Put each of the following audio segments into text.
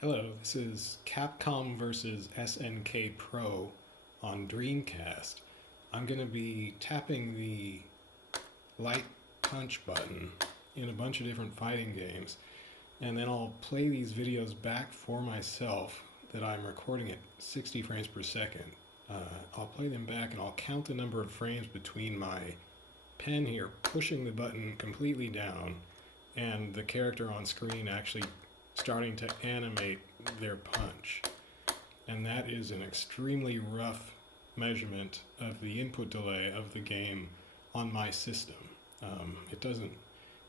Hello, this is Capcom versus SNK Pro on Dreamcast. I'm going to be tapping the light punch button in a bunch of different fighting games, and then I'll play these videos back for myself that I'm recording at 60 frames per second. I'll play them back and I'll count the number of frames between my pen here pushing the button completely down and the character on screen actually starting to animate their punch. And that is an extremely rough measurement of the input delay of the game on my system.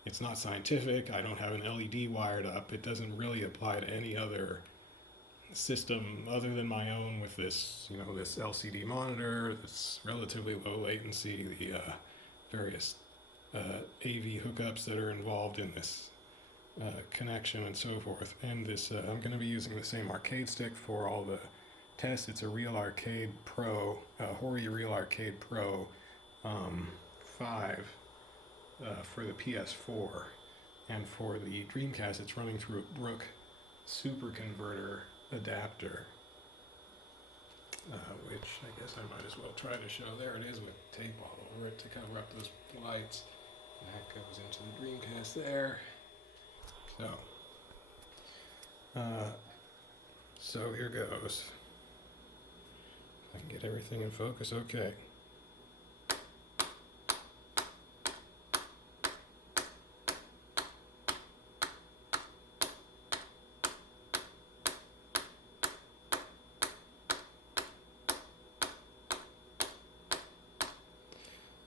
It's not scientific. I don't have an LED wired up. It doesn't really apply to any other system other than my own with this, this LCD monitor, this relatively low latency, the various AV hookups that are involved in this connection and so forth. And this, I'm going to be using the same arcade stick for all the tests. It's a Real Arcade Pro, Hori Real Arcade Pro 5 for the PS4. And for the Dreamcast, it's running through a Brook Super Converter adapter, which I guess I might as well try to show. There it is with tape all over it to cover up those lights. That goes into the Dreamcast there. So here goes. If I can get everything in focus, okay.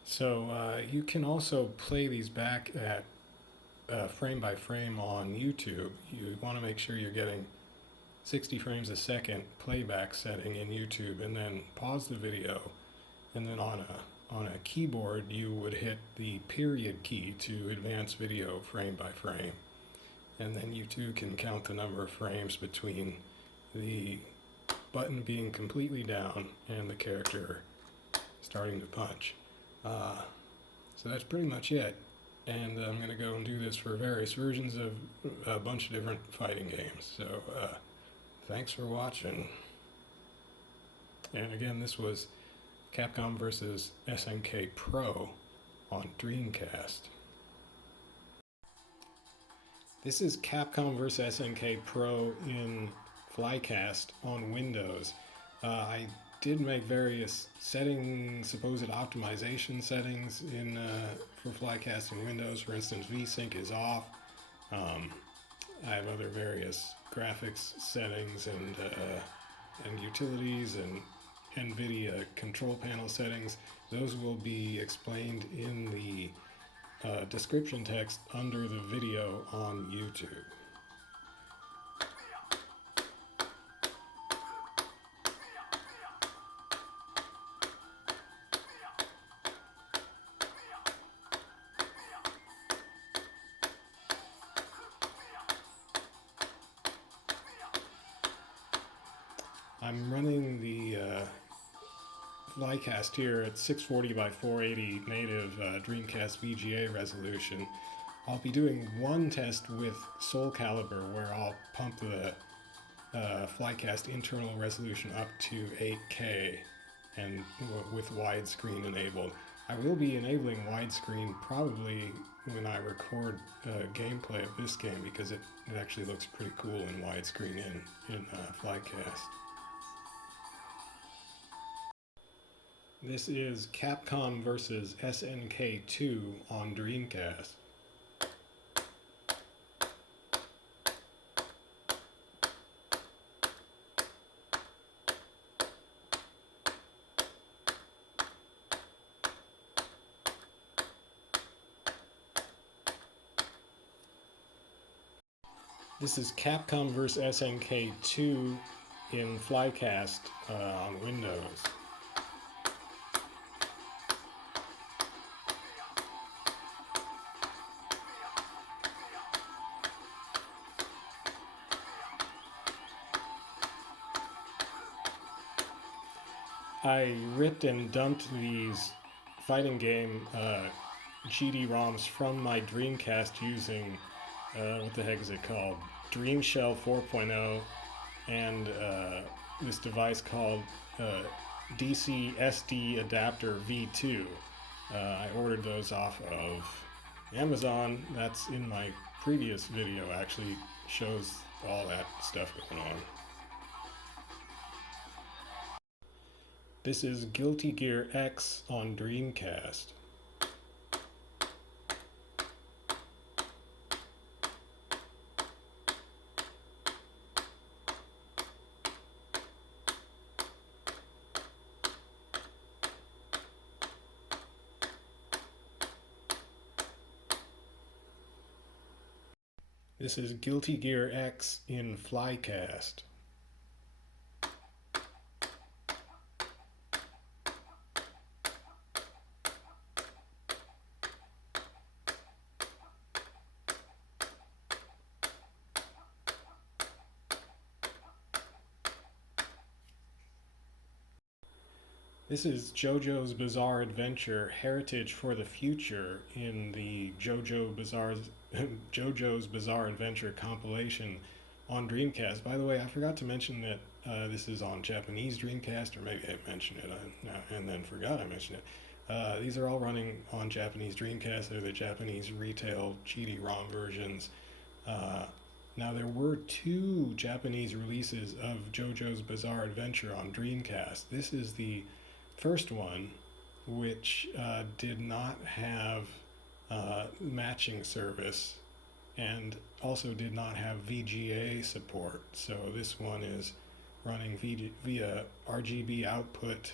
So you can also play these back at frame by frame on YouTube. You want to make sure you're getting 60 frames a second playback setting in YouTube, and then pause the video, and then on a keyboard you would hit the period key to advance video frame by frame, and then you too can count the number of frames between the button being completely down and the character starting to punch. So that's pretty much it. And I'm going to go and do this for various versions of a bunch of different fighting games. So thanks for watching. And again, this was Capcom versus SNK Pro on Dreamcast. This is Capcom versus SNK Pro in Flycast on Windows. I did make various settings, supposed optimization settings in for Flycast in Windows. For instance, VSync is off. I have other various graphics settings and utilities and Nvidia control panel settings. Those will be explained in the description text under the video on YouTube. I'm running the Flycast here at 640 by 480 native Dreamcast VGA resolution. I'll be doing one test with soulcalibur where I'll pump the Flycast internal resolution up to 8K and with widescreen enabled. I will be enabling widescreen probably when I record gameplay of this game, because it actually looks pretty cool in widescreen in Flycast. This is Capcom versus SNK 2 on Dreamcast. This is Capcom versus SNK 2 in Flycast on Windows. I ripped and dumped these fighting game GD ROMs from my Dreamcast using, what the heck is it called? Dreamshell 4.0 and this device called DC SD adapter V2. I ordered those off of Amazon. That's in my previous video, actually shows all that stuff going on. This is Guilty Gear X on Dreamcast. This is Guilty Gear X in Flycast. This is JoJo's Bizarre Adventure Heritage for the Future in the JoJo's Bizarre Adventure compilation on Dreamcast. By the way, I forgot to mention that this is on Japanese Dreamcast, or maybe I mentioned it and then forgot I mentioned it. These are all running on Japanese Dreamcast. They're the Japanese retail GD-ROM versions. Now, there were 2 Japanese releases of JoJo's Bizarre Adventure on Dreamcast. This is the first one, which did not have matching service and also did not have VGA support. So this one is running via RGB output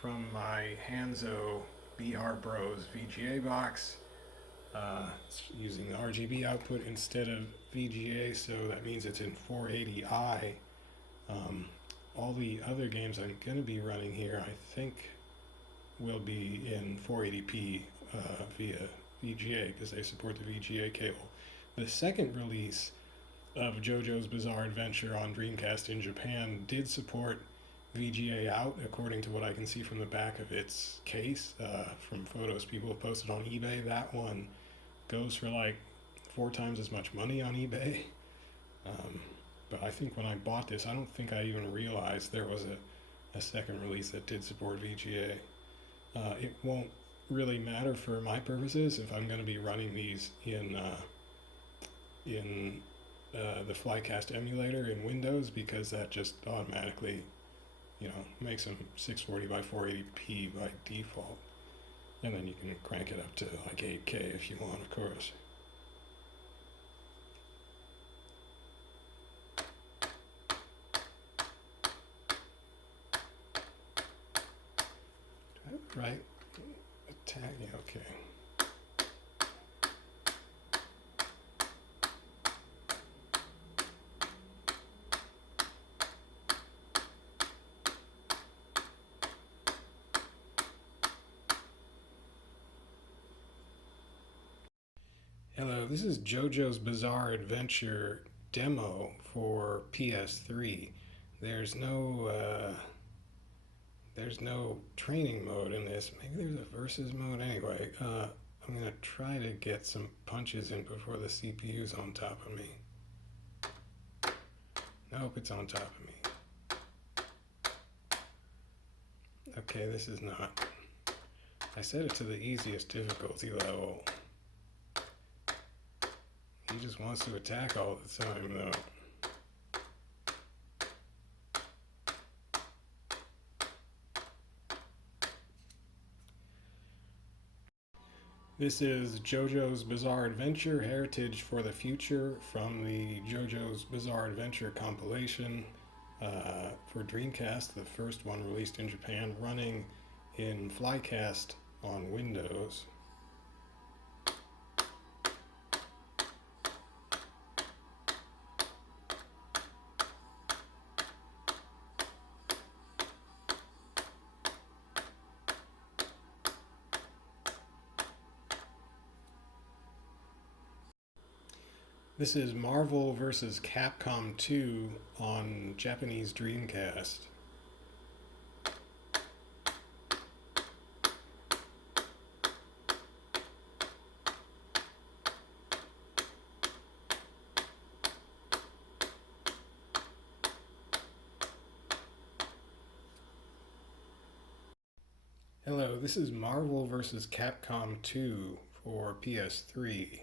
from my Hanzo BR Bros VGA box. It's using the RGB output instead of VGA, so that means it's in 480i. All the other games I'm going to be running here, I think, will be in 480p via VGA, because they support the VGA cable. The second release of JoJo's Bizarre Adventure on Dreamcast in Japan did support VGA out, according to what I can see from the back of its case, from photos people have posted on eBay. That one goes for like 4 times as much money on eBay. But I think when I bought this, I don't think I even realized there was a second release that did support VGA. It won't really matter for my purposes if I'm going to be running these in the Flycast emulator in Windows, because that just automatically, makes them 640 by 480p by default. And then you can crank it up to like 8K if you want, of course. Right? Attack, yeah, okay. Hello, this is JoJo's Bizarre Adventure demo for PS3. There's no training mode in this. Maybe there's a versus mode. Anyway, I'm going to try to get some punches in before the CPU's on top of me. Nope, it's on top of me. Okay, this is not. I set it to the easiest difficulty level. He just wants to attack all the time, though. This is JoJo's Bizarre Adventure Heritage for the Future from the JoJo's Bizarre Adventure compilation for Dreamcast, the first one released in Japan, running in Flycast on Windows. This is Marvel vs. Capcom 2 on Japanese Dreamcast. Hello, this is Marvel vs. Capcom 2 for PS3.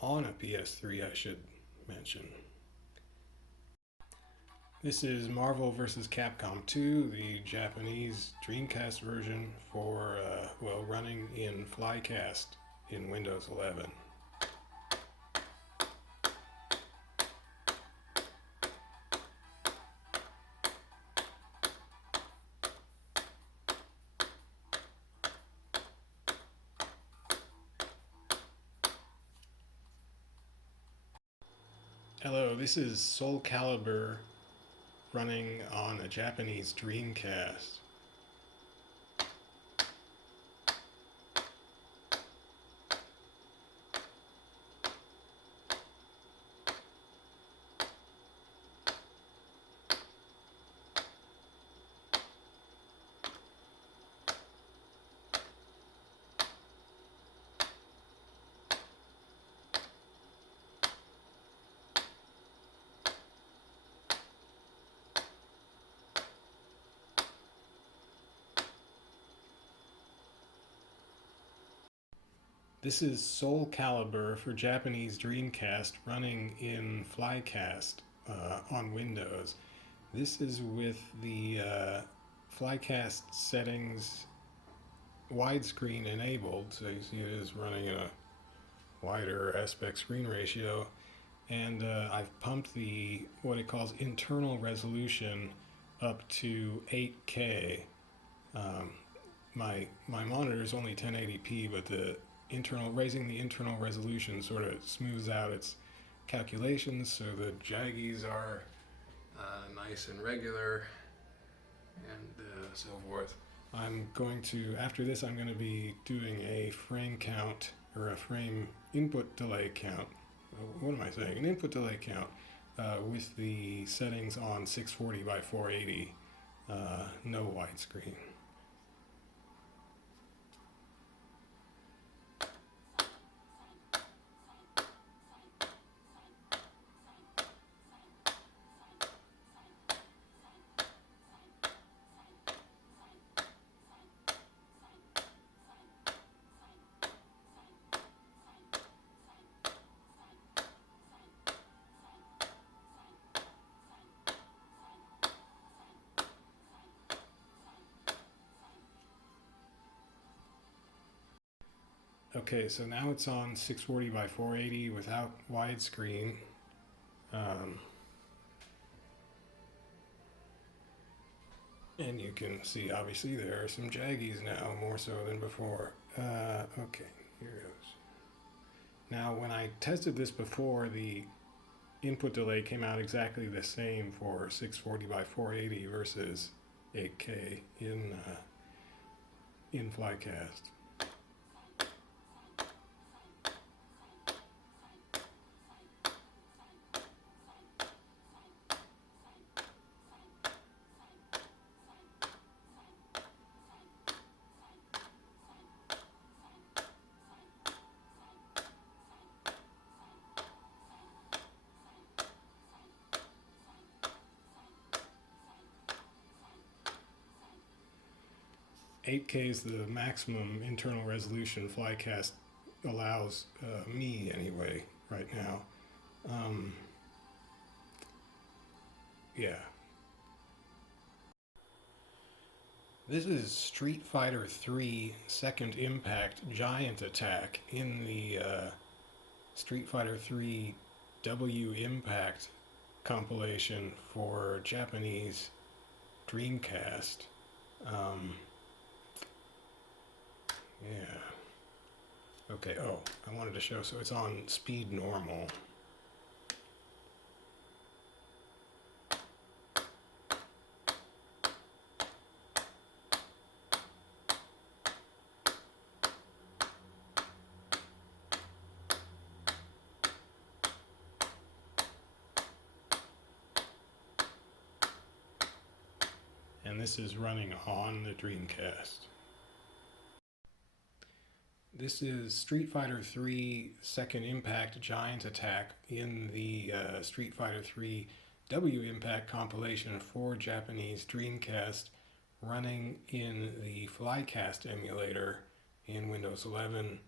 On a PS3, I should mention. This is Marvel vs. Capcom 2, the Japanese Dreamcast version for, running in Flycast in Windows 11. Hello, this is soulcalibur running on a Japanese Dreamcast. This is soulcalibur for Japanese Dreamcast running in Flycast on Windows. This is with the Flycast settings widescreen enabled, so you see it is running in a wider aspect screen ratio, and I've pumped the what it calls internal resolution up to 8K. My monitor is only 1080p, but raising the internal resolution sort of smooths out its calculations, so the jaggies are nice and regular, and so forth. After this, I'm going to be doing a frame count, or a frame input delay count. What am I saying? An input delay count with the settings on 640 by 480, no widescreen. Okay, so now it's on 640 by 480 without widescreen. And you can see, obviously, there are some jaggies now, more so than before. Okay, here goes. Now, when I tested this before, the input delay came out exactly the same for 640 by 480 versus 8K in Flycast. 8K is the maximum internal resolution Flycast allows me anyway right now. Yeah. This is Street Fighter 3 Second Impact Giant Attack in the Street Fighter 3 W Impact compilation for Japanese Dreamcast. Yeah. Okay, I wanted to show, so it's on speed normal. And and this is running on the Dreamcast. This is Street Fighter 3 Second Impact Giant Attack in the Street Fighter 3 W Impact compilation for Japanese Dreamcast, running in the Flycast emulator in Windows 11.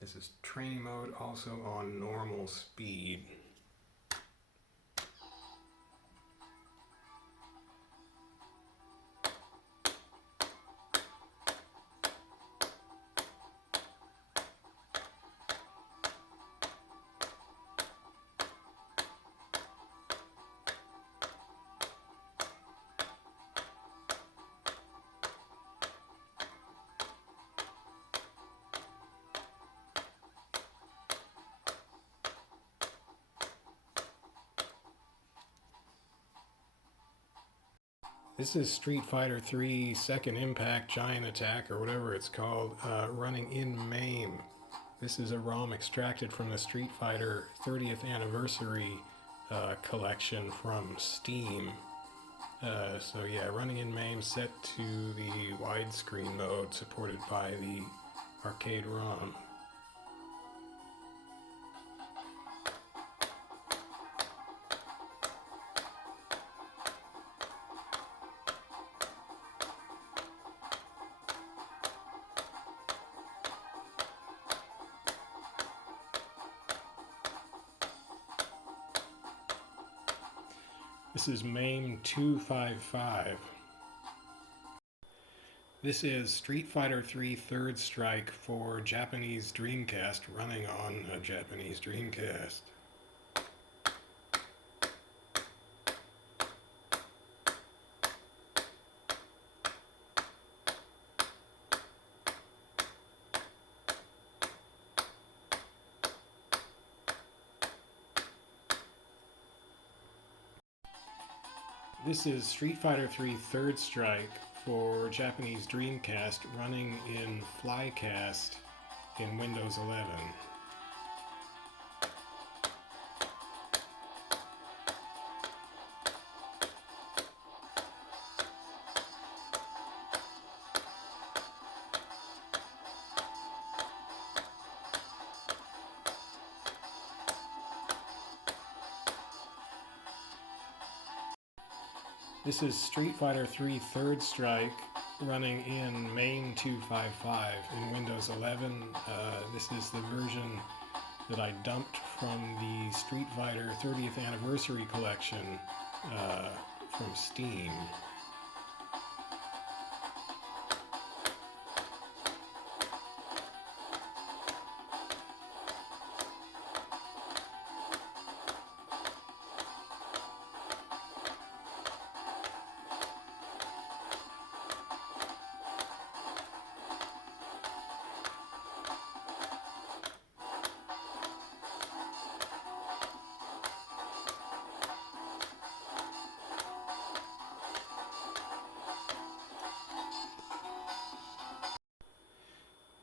This is training mode, also on normal speed. This is Street Fighter 3 Second Impact Giant Attack, or whatever it's called, running in MAME. This is a ROM extracted from the Street Fighter 30th Anniversary collection from Steam. So yeah, running in MAME, set to the widescreen mode supported by the arcade ROM. This is MAME 255. This is Street Fighter 3 Third Strike for Japanese Dreamcast, running on a Japanese Dreamcast. This is Street Fighter 3 Third Strike for Japanese Dreamcast, running in Flycast in Windows 11. This is Street Fighter 3 Third Strike, running in MAME 255 in Windows 11. This is the version that I dumped from the Street Fighter 30th Anniversary collection from Steam.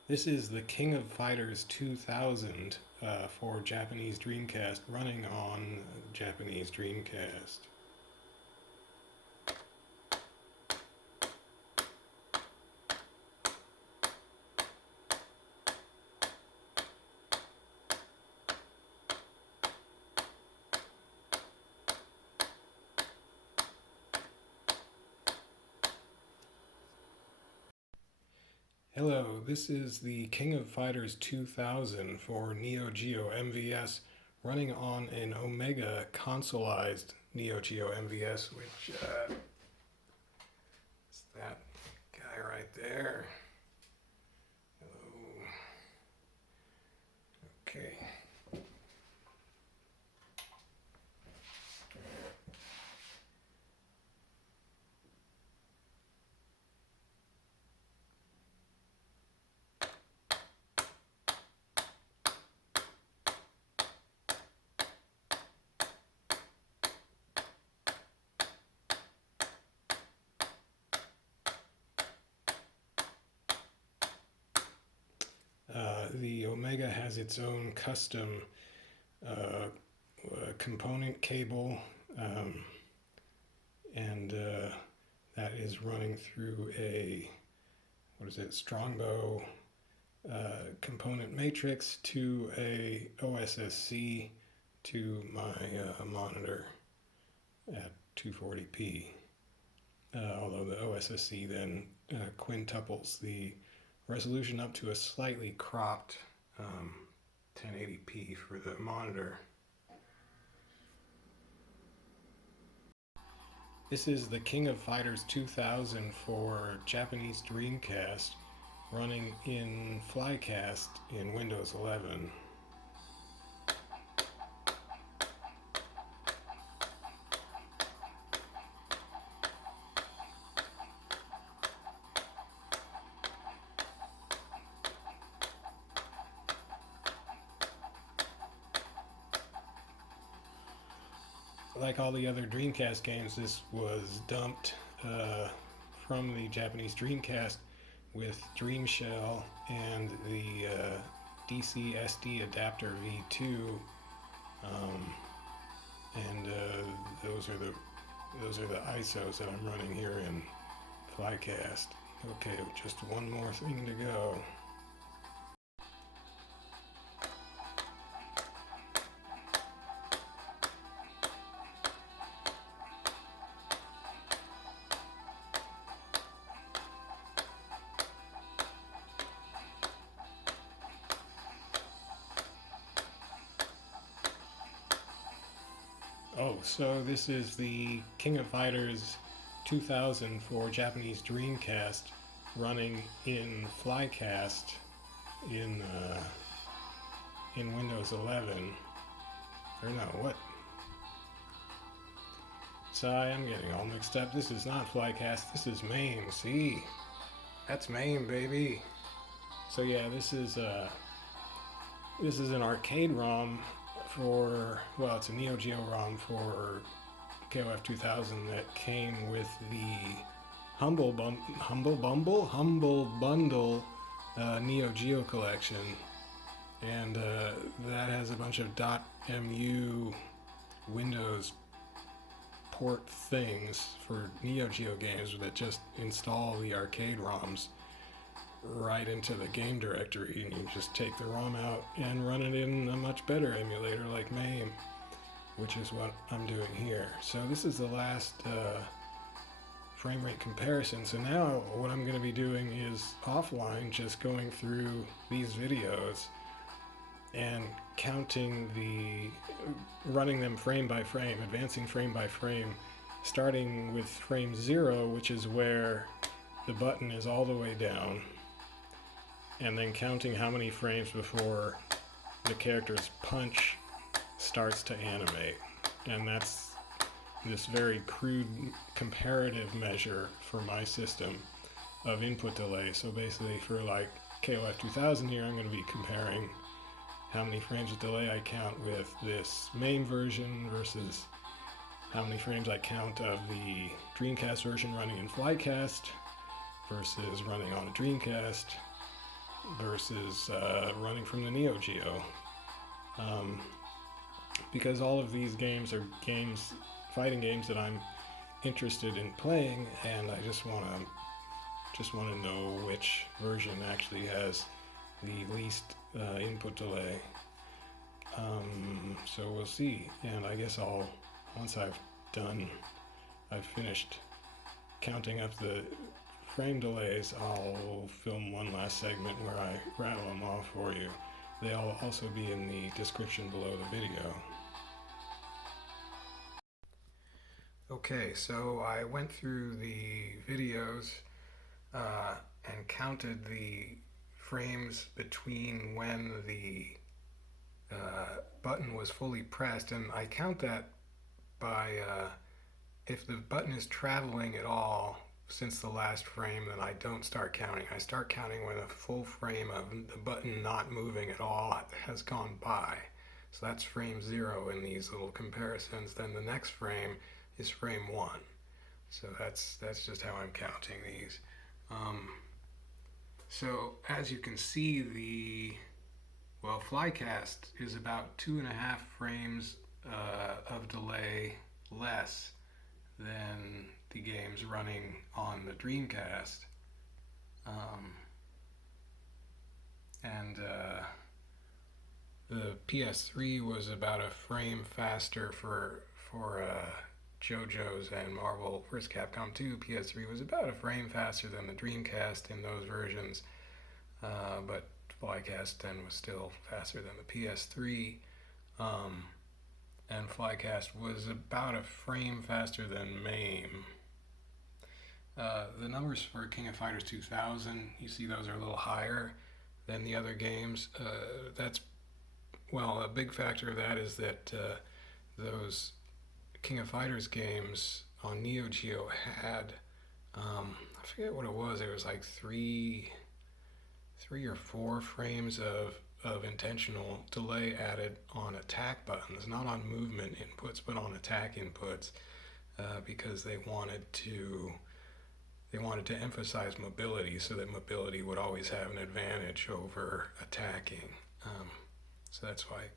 This is the King of Fighters 2000 for Japanese Dreamcast, running on Japanese Dreamcast. Hello, this is the King of Fighters 2000 for NEOGEO MVS, running on an Omega consoleized NEOGEO MVS, which is that guy right there. Hello. Okay. The Omega has its own custom component cable, and that is running through a, Strongbow component matrix to a OSSC to my monitor at 240p. Although the OSSC then quintuples the resolution up to a slightly cropped 1080p for the monitor. This is the King of Fighters 2000 for Japanese Dreamcast running in Flycast in Windows 11. Like all the other Dreamcast games, this was dumped from the Japanese Dreamcast with Dream Shell and the DC SD adapter V2, and those are the ISOs that I'm running here in Flycast. Okay, just one more thing to go. Oh, so this is the King of Fighters 2000 for Japanese Dreamcast running in Flycast in Windows 11. Or no, what? Sorry, I'm getting all mixed up. This is not Flycast, this is MAME. See? That's MAME, baby. So yeah, this is an arcade ROM for, well, it's a NEOGEO ROM for KOF 2000 that came with the Humble Bundle NEOGEO collection, and that has a bunch of .mu Windows port things for NEOGEO games that just install the arcade ROMs right into the game directory, and you just take the ROM out and run it in a much better emulator like MAME, which is what I'm doing here. So this is the last frame rate comparison. So now what I'm going to be doing is offline, just going through these videos and running them frame by frame, advancing frame by frame, starting with frame 0, which is where the button is all the way down, and then counting how many frames before the character's punch starts to animate. And that's this very crude comparative measure for my system of input delay. So basically for like KOF 2000 here, I'm going to be comparing how many frames of delay I count with this MAME version versus how many frames I count of the Dreamcast version running in Flycast versus running on a Dreamcast versus running from the NEOGEO. Because all of these games are fighting games that I'm interested in playing, and I just want to know which version actually has the least input delay. So we'll see, and I guess once I've finished counting up the frame delays, I'll film one last segment where I rattle them off for you. They'll also be in the description below the video. Okay, so I went through the videos and counted the frames between when the button was fully pressed, and I count that by if the button is traveling at all since the last frame, then I don't start counting. I start counting when a full frame of the button not moving at all has gone by. So that's frame 0 in these little comparisons. Then the next frame is frame 1. So that's just how I'm counting these. So as you can see, Flycast is about 2.5 frames of delay less than the games running on the Dreamcast. And the PS3 was about a frame faster for JoJo's and Marvel vs. Capcom 2. PS3 was about a frame faster than the Dreamcast in those versions, but Flycast then was still faster than the PS3. And Flycast was about a frame faster than MAME. The numbers for King of Fighters 2000, you see those are a little higher than the other games. A big factor of that is that those King of Fighters games on NEOGEO had, I forget what it was like three or four frames of intentional delay added on attack buttons, not on movement inputs, but on attack inputs, because they wanted to emphasize mobility, so that mobility would always have an advantage over attacking. So that's why,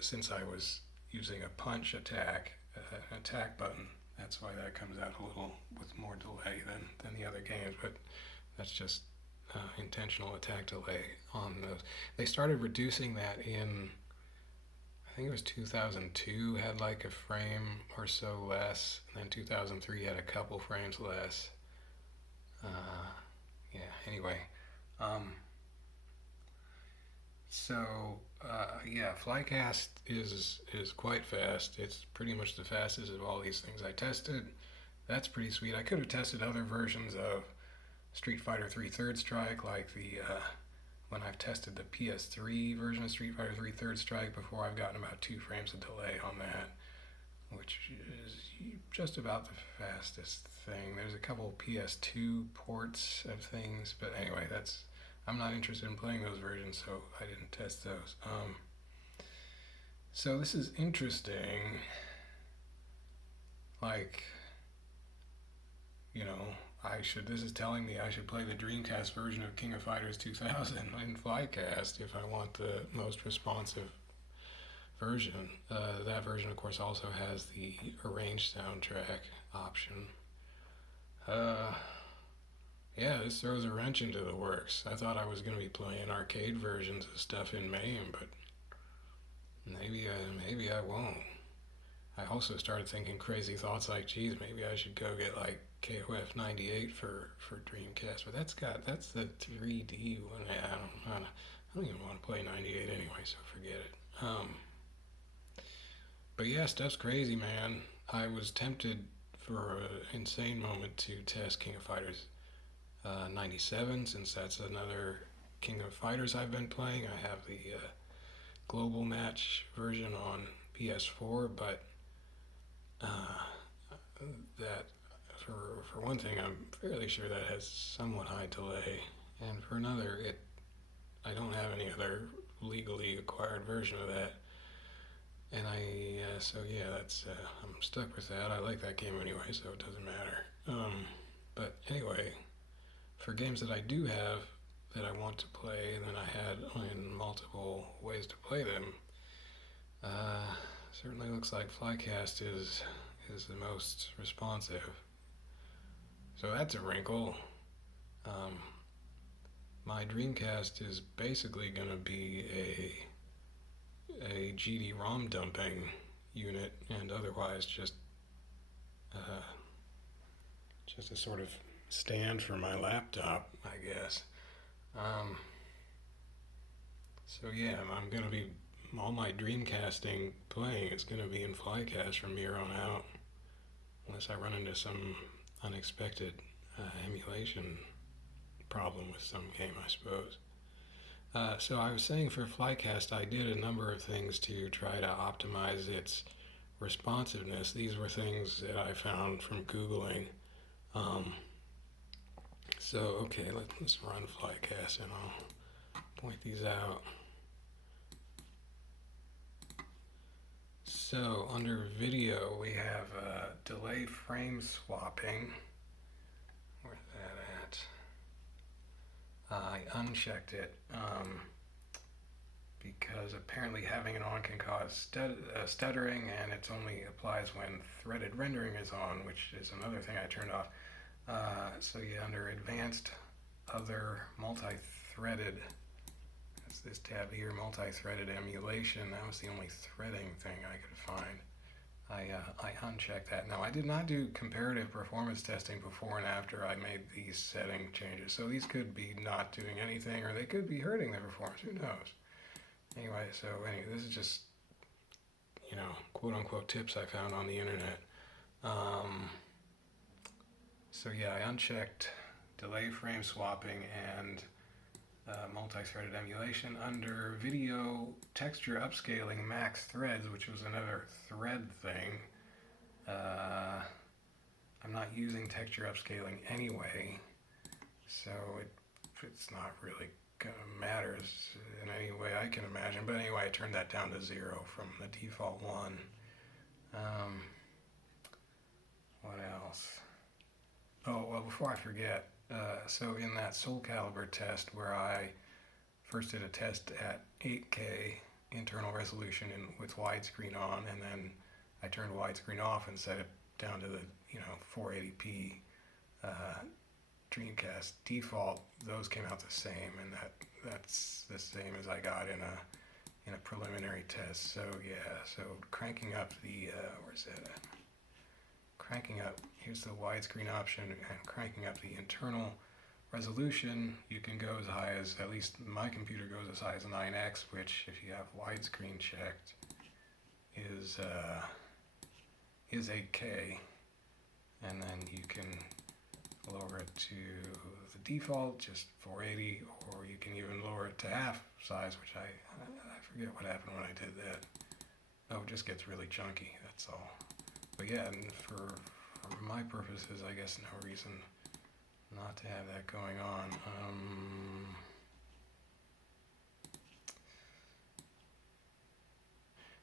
since I was using a punch attack button, that's why that comes out a little with more delay than the other games, but that's just intentional attack delay on those. They started reducing that in, I think it was 2002, had like a frame or so less, and then 2003 had a couple frames less. Anyway. Flycast is quite fast. It's pretty much the fastest of all these things I tested. That's pretty sweet. I could have tested other versions of Street Fighter 3 Third Strike, like when I've tested the PS3 version of Street Fighter 3 Third Strike before. I've gotten about 2 frames of delay on that, which is just about the fastest thing. There's a couple PS2 ports of things, but anyway, I'm not interested in playing those versions, so I didn't test those. So this is interesting. This is telling me I should play the Dreamcast version of King of Fighters 2000 in Flycast if I want the most responsive version. That version, of course, also has the arranged soundtrack option. This throws a wrench into the works. I thought I was going to be playing arcade versions of stuff in MAME, but maybe I won't. I also started thinking crazy thoughts like, geez, maybe I should go get like KOF 98 for Dreamcast, but that's the 3D one. I don't even want to play 98 anyway, so forget it. But yeah, stuff's crazy, man. I was tempted for an insane moment to test King of Fighters 97, since that's another King of Fighters I've been playing. I have the global match version on PS4, but that for one thing, I'm fairly sure that has somewhat high delay, and for another, I don't have any other legally acquired version of that, and I'm stuck with that. I like that game anyway, so it doesn't matter. But anyway, for games that I do have that I want to play, and then I had in multiple ways to play them, certainly looks like Flycast is the most responsive. So that's a wrinkle. My Dreamcast is basically going to be a GD-ROM dumping unit, and otherwise just a sort of stand for my laptop, I guess. I'm going to be, all my Dreamcasting playing is going to be in Flycast from here on out, unless I run into some unexpected emulation problem with some game, I suppose. So I was saying, for Flycast, I did a number of things to try to optimize its responsiveness. These were things that I found from Googling. Let's run Flycast and I'll point these out. So under video, we have delay frame swapping. Where's that at? I unchecked it because apparently having it on can cause stuttering, and it only applies when threaded rendering is on, which is another thing I turned off. So yeah, under advanced other multi-threaded, that's this tab here, multi-threaded emulation. That was the only threading thing I could find. I unchecked that. Now I did not do comparative performance testing before and after I made these setting changes. So these could be not doing anything, or they could be hurting the performance, who knows. Anyway, this is just, you know, quote unquote tips I found on the internet. So yeah, I unchecked delay frame swapping and multi-threaded emulation under video texture upscaling max threads, which was another thread thing. I'm not using texture upscaling anyway, so it's not really gonna matter in any way I can imagine. But anyway, I turned that down to 0 from the default 1. What else? Oh, well, before I forget, so in that soulcalibur test where I first did a test at 8K internal resolution with widescreen on, and then I turned widescreen off and set it down to the 480p Dreamcast default, those came out the same, and that's the same as I got in a preliminary test. So yeah, so cranking up the where's that at? Cranking up, here's the widescreen option, and cranking up the internal resolution, you can go as high as, at least my computer goes as high as 9x, which if you have widescreen checked is 8K, and then you can lower it to the default, just 480, or you can even lower it to half size, which I forget what happened when I did that. Oh, it just gets really chunky, that's all. But yeah, and for my purposes, I guess no reason not to have that going on.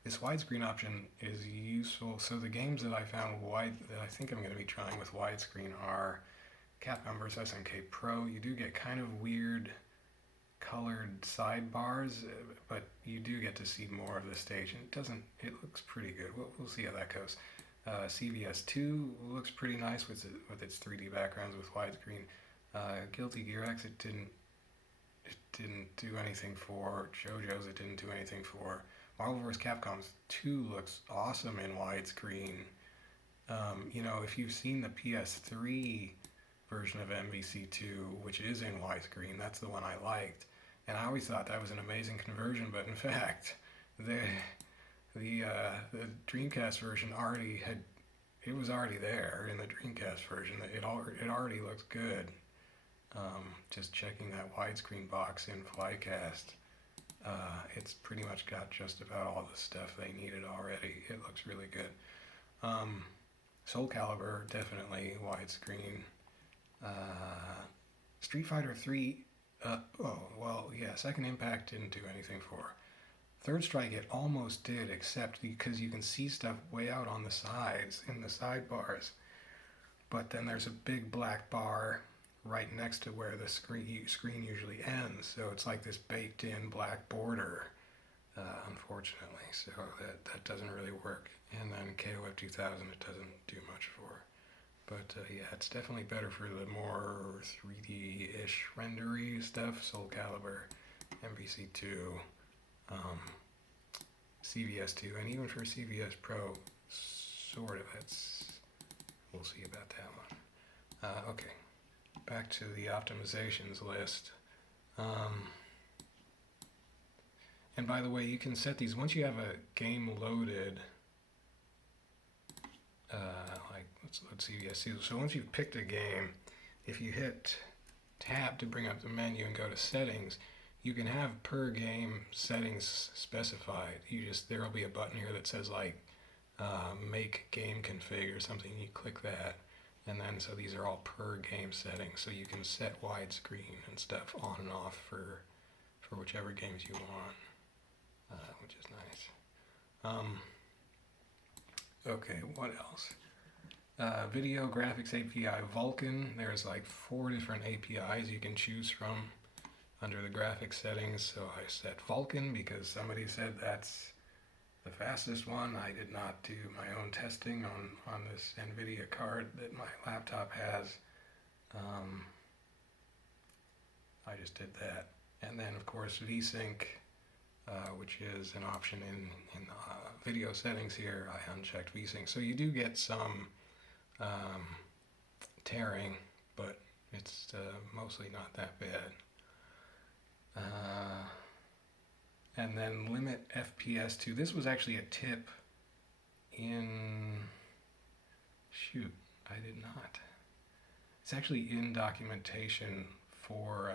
This widescreen option is useful. So the games that I found that I think I'm going to be trying with widescreen are Capcom vs. SNK Pro. You do get kind of weird colored sidebars, but you do get to see more of the stage, and it looks pretty good. We'll see how that goes. CvS2 looks pretty nice with its 3D backgrounds with widescreen. Guilty Gear X, it didn't do anything for. JoJo's, it didn't do anything for. Marvel vs. Capcom 2 looks awesome in widescreen. If you've seen the PS3 version of MvC2, which is in widescreen, that's the one I liked, and I always thought that was an amazing conversion. But in fact, the Dreamcast version was already there in the Dreamcast version. It already looks good. Just checking that widescreen box in Flycast, it's pretty much got just about all the stuff they needed already. It looks really good. soulcalibur, definitely widescreen. Street Fighter 3, Second Impact didn't do anything for. Third Strike, it almost did, except because you can see stuff way out on the sides, in the sidebars. But then there's a big black bar right next to where the screen usually ends. So it's like this baked-in black border, unfortunately. So that doesn't really work. And then KOF 2000, it doesn't do much for. But yeah, it's definitely better for the more 3D-ish rendery stuff. soulcalibur, MvC2, CvS2, and even for CvSPro, sort of. We'll see about that one. Okay, back to the optimizations list. And by the way, you can set these once you have a game loaded. Let's see. So once you've picked a game, if you hit tab to bring up the menu and go to settings, you can have per game settings specified. There will be a button here that says make game config or something. You click that, and then so these are all per game settings. So you can set widescreen and stuff on and off for whichever games you want, which is nice. Okay, what else? Video graphics API Vulkan. There's 4 different APIs you can choose from. under the graphics settings, so I set Vulkan because somebody said that's the fastest one. I did not do my own testing on this Nvidia card that my laptop has. I just did that. And then of course VSync, which is an option in video settings here. I unchecked VSync. So you do get some tearing, but it's mostly not that bad. And then limit FPS to, this was actually a tip in, shoot, I did not. It's actually in documentation for,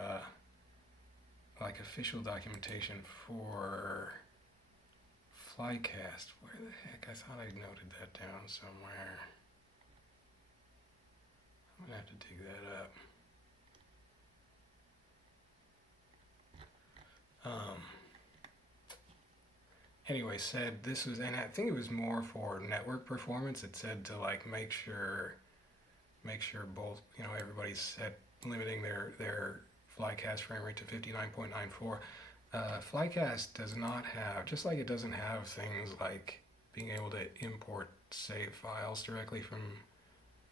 like official documentation for Flycast. Where the heck? I thought I noted that down somewhere. I'm gonna have to dig that up. Anyway, said this was, and I think it was more for network performance. It said to like make sure both, you know, everybody's set limiting their Flycast frame rate to 59.94. Flycast does not have, just like it doesn't have things like being able to import save files directly from,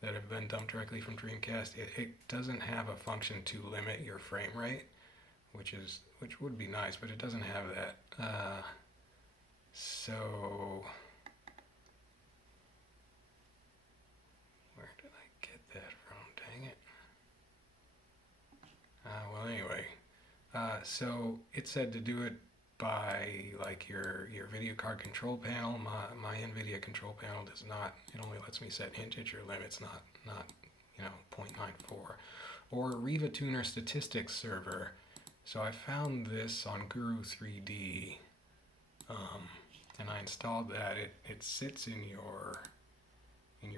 that have been dumped directly from Dreamcast. It doesn't have a function to limit your frame rate, which would be nice, but it doesn't have that. So where did I get that from? Dang it. Well, anyway, so it said to do it by like your video card control panel. My Nvidia control panel does not. It only lets me set integer limits, not you know 0.94, or RivaTuner statistics server. So I found this on Guru 3D, and I installed that. It sits in your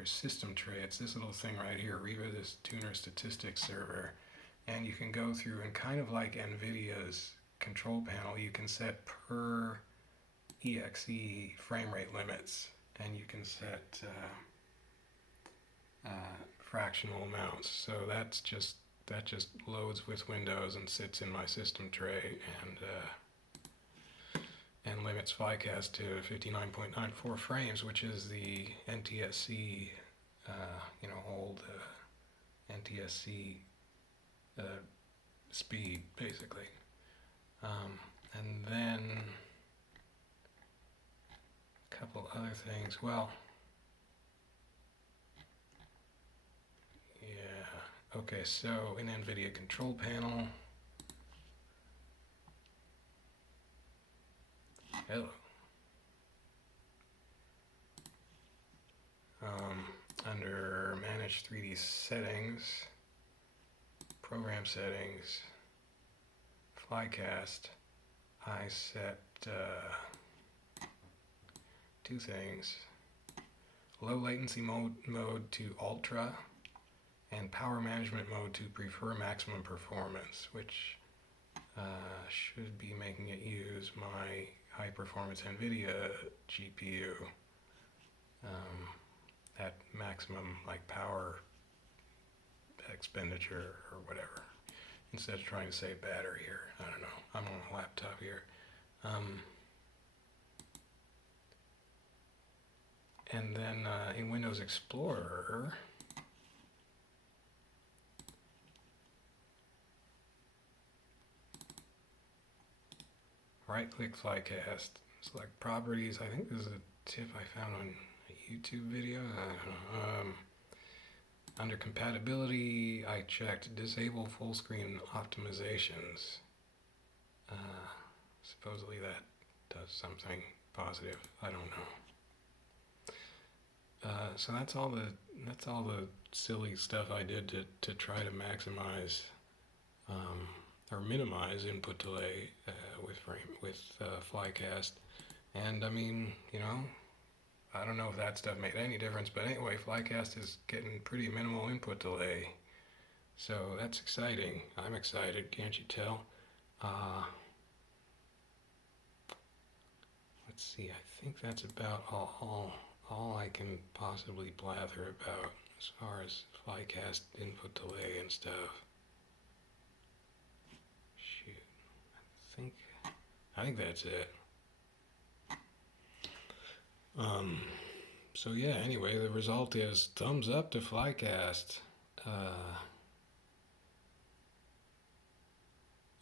system tray. It's this little thing right here, RivaTuner statistics server, and you can go through and kind of like Nvidia's control panel, you can set per exe frame rate limits, and you can set fractional amounts. So that just loads with Windows and sits in my system tray, and limits Flycast to 59.94 frames, which is the NTSC, you know, old NTSC speed, basically. And then a couple other things. Well, yeah, okay, so in Nvidia control panel, hello. Under Manage 3D Settings, Program Settings, Flycast, I set two things: low latency mode to ultra, and power management mode to prefer maximum performance, which should be making it use my high performance Nvidia GPU at maximum like power expenditure or whatever, instead of trying to save battery here. I don't know, I'm on a laptop here. And then in Windows Explorer, right-click Flycast, select Properties. I think this is a tip I found on a YouTube video. Under Compatibility, I checked Disable Full Screen Optimizations. Supposedly that does something positive. I don't know. So that's all the silly stuff I did to try to maximize or minimize input delay with Flycast. And I mean, you know, I don't know if that stuff made any difference, but anyway, Flycast is getting pretty minimal input delay, so that's exciting. I'm excited, can't you tell? Let's see, I think that's about all I can possibly blather about as far as Flycast input delay and stuff. Shoot. I think that's it. So yeah, anyway, the result is thumbs up to Flycast.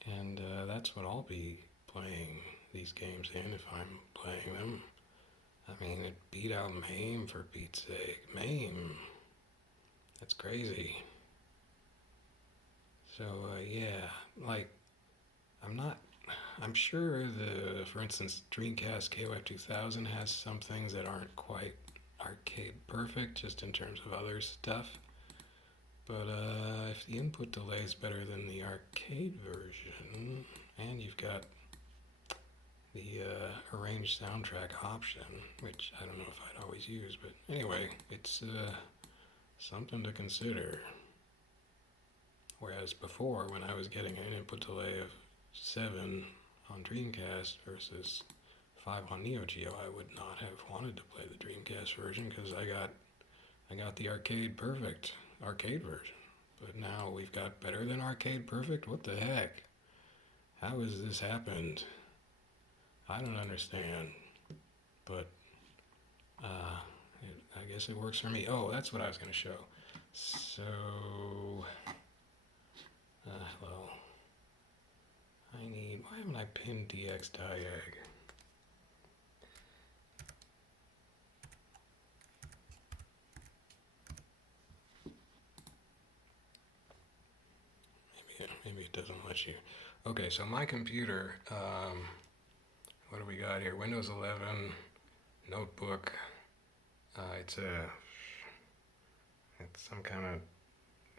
And that's what I'll be playing these games in if I'm playing them. I mean, it beat out MAME for Pete's sake. MAME. That's crazy. So yeah, like, I'm sure for instance, Dreamcast KOF 2000 has some things that aren't quite arcade perfect, just in terms of other stuff. But if the input delay is better than the arcade version, and you've got the arranged soundtrack option, which I don't know if I'd always use, but anyway, it's something to consider. Whereas before, when I was getting an input delay of 7 on Dreamcast versus 5 on NEOGEO, I would not have wanted to play the Dreamcast version because I got the perfect arcade version. But now we've got better than arcade perfect? What the heck? How has this happened? I don't understand. But I guess it works for me. Oh, that's what I was going to show. So, well, why haven't I pinned DXDiag? Maybe it doesn't let you. Okay, so my computer, what do we got here? Windows 11 notebook. It's some kind of,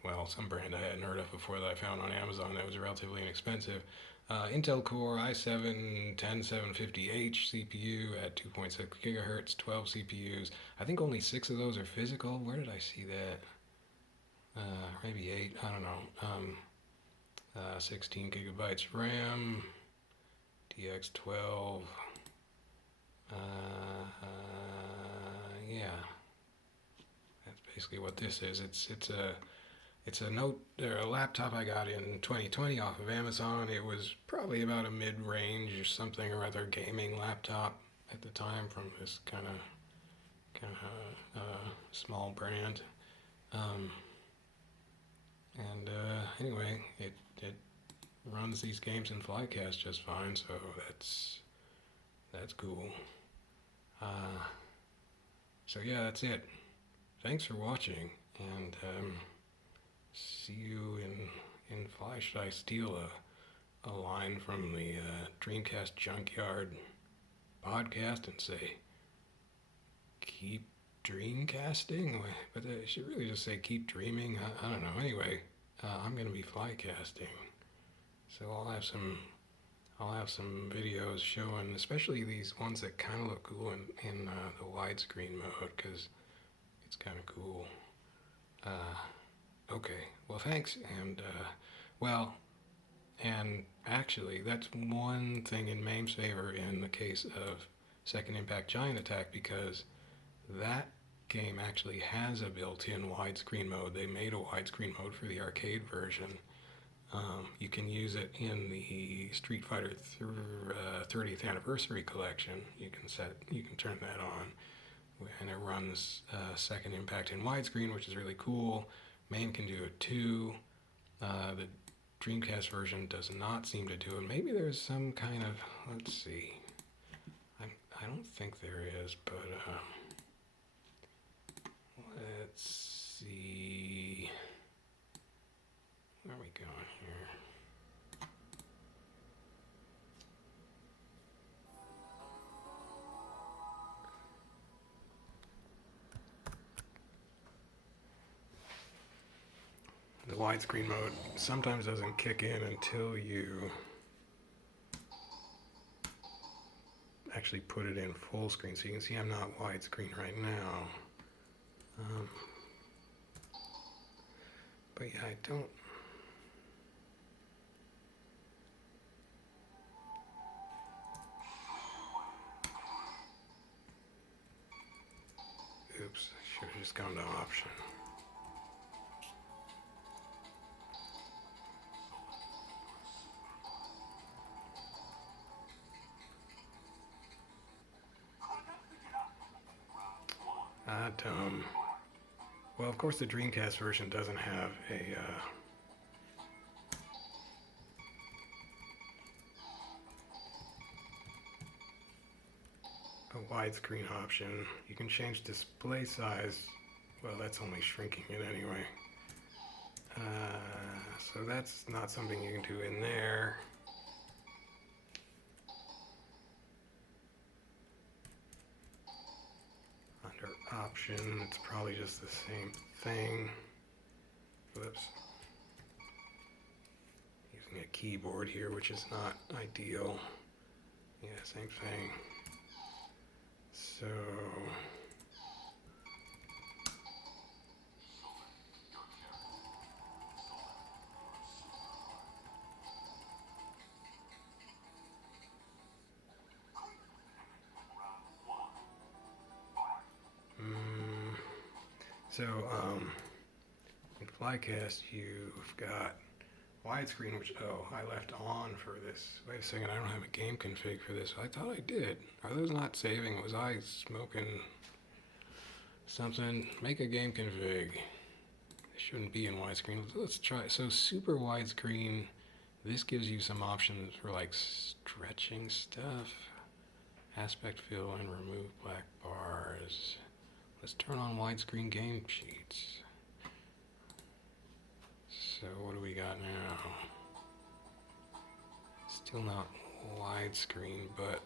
well, some brand I hadn't heard of before that I found on Amazon that was relatively inexpensive. Intel Core i7-10750H CPU at 2.6 gigahertz, 12 CPUs. I think only 6 of those are physical. Where did I see that? Maybe 8, I don't know. 16 gigabytes RAM, DX12. Yeah, that's basically what this is. It's a laptop I got in 2020 off of Amazon. It was probably about a mid-range or something or other gaming laptop at the time from this kind of small brand. Anyway, it runs these games in Flycast just fine, so that's cool. So yeah, that's it. Thanks for watching, and see you in Fly. Should I steal a line from the Dreamcast Junkyard podcast and say, keep dreamcasting? But I should really just say keep dreaming. I don't know. Anyway, I'm going to be Flycasting, so I'll have some videos showing, especially these ones that kind of look cool in the widescreen mode, because it's kind of cool. Okay, well, thanks, and and actually, that's one thing in MAME's favor in the case of Second Impact Giant Attack, because that game actually has a built-in widescreen mode. They made a widescreen mode for the arcade version. You can use it in the Street Fighter 30th Anniversary Collection. You can turn that on, and it runs Second Impact in widescreen, which is really cool. MAME can do it too. The Dreamcast version does not seem to do it. Maybe there's some kind of, let's see. I don't think there is, but let's see. Where are we going here? The widescreen mode sometimes doesn't kick in until you actually put it in full screen. So you can see I'm not widescreen right now. But yeah, I don't. Oops, I should have just gone to option. Well, of course, the Dreamcast version doesn't have a widescreen option. You can change display size. Well, that's only shrinking it anyway. So that's not something you can do in there. Under option, it's probably just the same thing. Whoops. Using a keyboard here, which is not ideal. Yeah, same thing. So in Flycast, you've got widescreen, which, I left on for this. Wait a second, I don't have a game config for this. I thought I did. Are those not saving? Was I smoking something? Make a game config. It shouldn't be in widescreen. Let's try. So super widescreen, this gives you some options for like stretching stuff. Aspect fill and remove black bars. Let's turn on widescreen game sheets. So what do we got now? Still not widescreen, but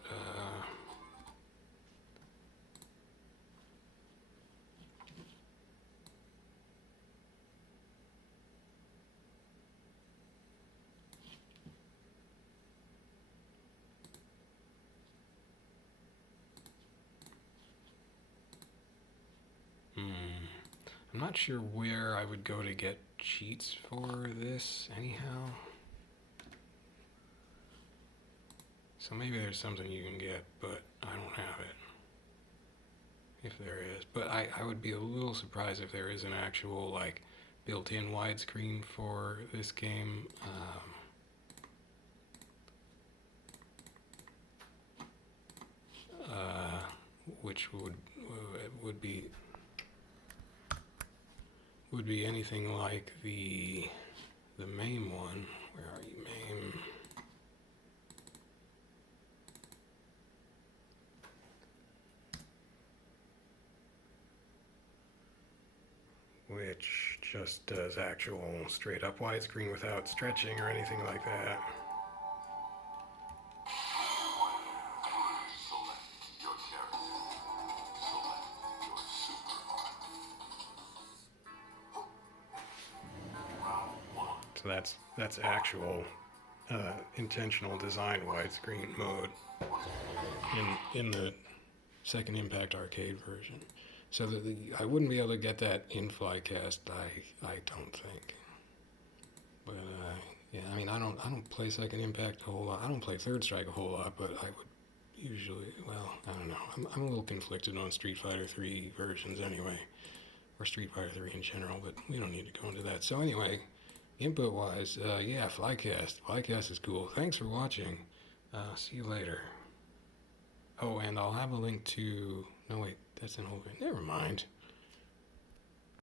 I'm not sure where I would go to get cheats for this anyhow. So maybe there's something you can get, but I don't have it. If there is. But I would be a little surprised if there is an actual like built-in widescreen for this game. Which would be anything like the MAME one. Where are you, MAME? Which just does actual straight up widescreen without stretching or anything like that. So that's actual intentional design widescreen mode in the Second Impact arcade version. So I wouldn't be able to get that in Flycast, I don't think. But yeah, I mean I don't play Second Impact a whole lot. I don't play Third Strike a whole lot, but I would usually, well, I don't know. I'm a little conflicted on Street Fighter 3 versions anyway, or Street Fighter 3 in general, but we don't need to go into that. So anyway, input-wise, yeah, Flycast. Flycast is cool. Thanks for watching. See you later. Oh, and I'll have a link to... No, wait, that's an whole... Never mind.